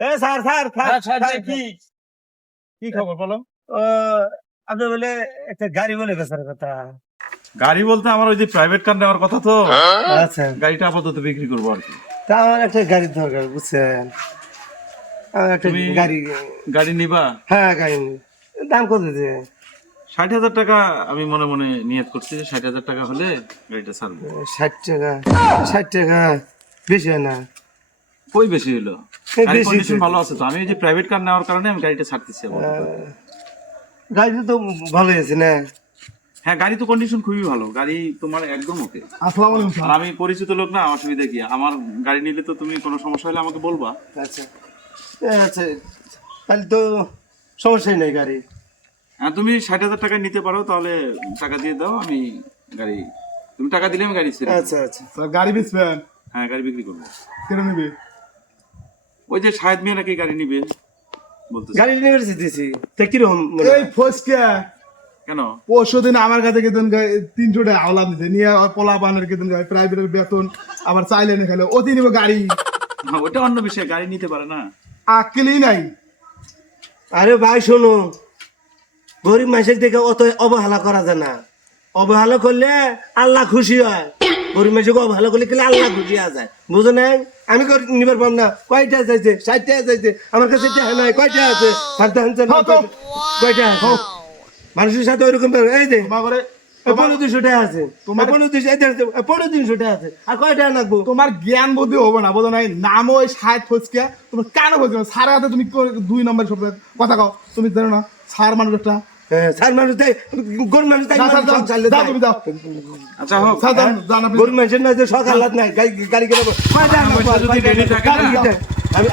Sir sir হ্যাঁ, sir sir, কি কি খবর বলো? ও, আপনি বলে একটা গাড়ি বলে বেচার কথা। গাড়ি বলতে আমার ওই যে প্রাইভেট কার নেওয়ার কথা তো, আচ্ছা, গাড়িটা আপাতত বিক্রি করবো আর কি। তা আমার একটা গাড়ির দরকার, বুঝছেন? আমার একটা তুমি গাড়ি। গাড়ি নিবা? হ্যাঁ, গাড়ি নিই। দাম কত দিতে? 60,000 টাকা আমি মনে মনে নিয়ত করছি যে 60,000 টাকা হলে গাড়িটা ছাড়বো। 60 টাকা? 60 টাকা বেশি হয় না? কই বেশি হলো? এই গাড়ির বেশি কন্ডিশন তো। ভালো আছে তো, আমি এই যে প্রাইভেট কার নেওয়ার কারণে আমি গাড়িটা ছাড়তেছি আপাতত। গাড়িটা তো ভালোই আছে না? হ্যাঁ, গাড়ি তো কন্ডিশন খুবই ভালো, গাড়ি তোমার একদম ওকে। আসসালামু আলাইকুম। আর আমি পরিচিত লোক না, অসুবিধা কি? আমার গাড়ি নিলে তো তুমি কোনো সমস্যা হলে আমাকে বলবা। আচ্ছা আচ্ছা, তাহলে তো সমস্যাই নেই গাড়ি। হ্যাঁ, তুমি 60,000 টাকা নিতে পারো, তাহলে টাকা দিয়ে দাও, আমি গাড়ি, তুমি টাকা দিলে আমি গাড়ি ছেড়ে দেব। আচ্ছা আচ্ছা, গাড়ি বেচবেন? হ্যাঁ, গাড়ি বিক্রি করবো। কেন নিবি? ওই যে শাহেদ মিয়া নাকি গাড়ি নিবে বলতেছে। গাড়ি নিয়ে দিতেছি তা কিরকম মনে হয়? এই ফসকে কেন? পরশু দিন আমার কাছে কেতন 300 টাকা আওলাদ দিতে নিয়ে পোলা বানের কেতন প্রাইভেটের বেতন আবার চাইলে না খেলে অতি নিব গাড়ি। হ্যাঁ, ওটা অন্য বিষয়, গাড়ি নিতে পারে না। আকেলই নাই। আরে ভাই শোনো, গরিব মানুষের দেখে অত অবহেলা করা যায় না। অবহেলা করলে আল্লাহ খুশি হয়। গরিব মানুষকে অবহেলা করলে কি আল্লাহ খুশি হয়ে যায়, বুঝো নাই? আমি নিবার পাম না। কয়টা চাইছে? 60 টাকা চাইছে। আমার কাছে টাকা নাই। কয়টা আছে? কয়টা আছে? মানুষের সাথে ওইরকম এই যে তোমার ঘরে 1500 টাকা আছে, তোমার 1500 টাকা আছে, আর কয় টাকা লাগবো? তোমার জ্ঞান বুদ্ধি হবে না, বোঝো নাই? নামও ওই 60 ফসকে, তোমার কেন বলছো সারা হাতে তুমি 2 নম্বর সব কথা কও। তুমি জানো না সার মানুষ একটা? স্যার মানুষ তাই, গরিব মানুষ তাই, না, স্যার, সব চাইলে যাও, তাই। তুমি যাও। আচ্ছা হোক, স্যার, যান, যান আপনি। গরিব মানুষের না যে সকাল নাই গাড়ি কিনে কয় টাকা লাগবো? পয়সা যদি কয় টাকা ready থাকে না? লাগবো? আমি